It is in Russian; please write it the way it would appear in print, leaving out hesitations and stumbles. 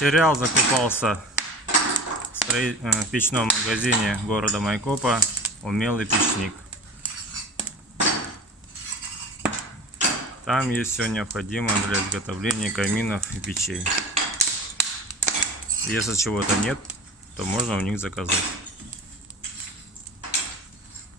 Материал закупался в печном магазине города Майкопа «Умелый печник». Там есть все необходимое для изготовления каминов и печей. Если чего-то нет, то можно у них заказать.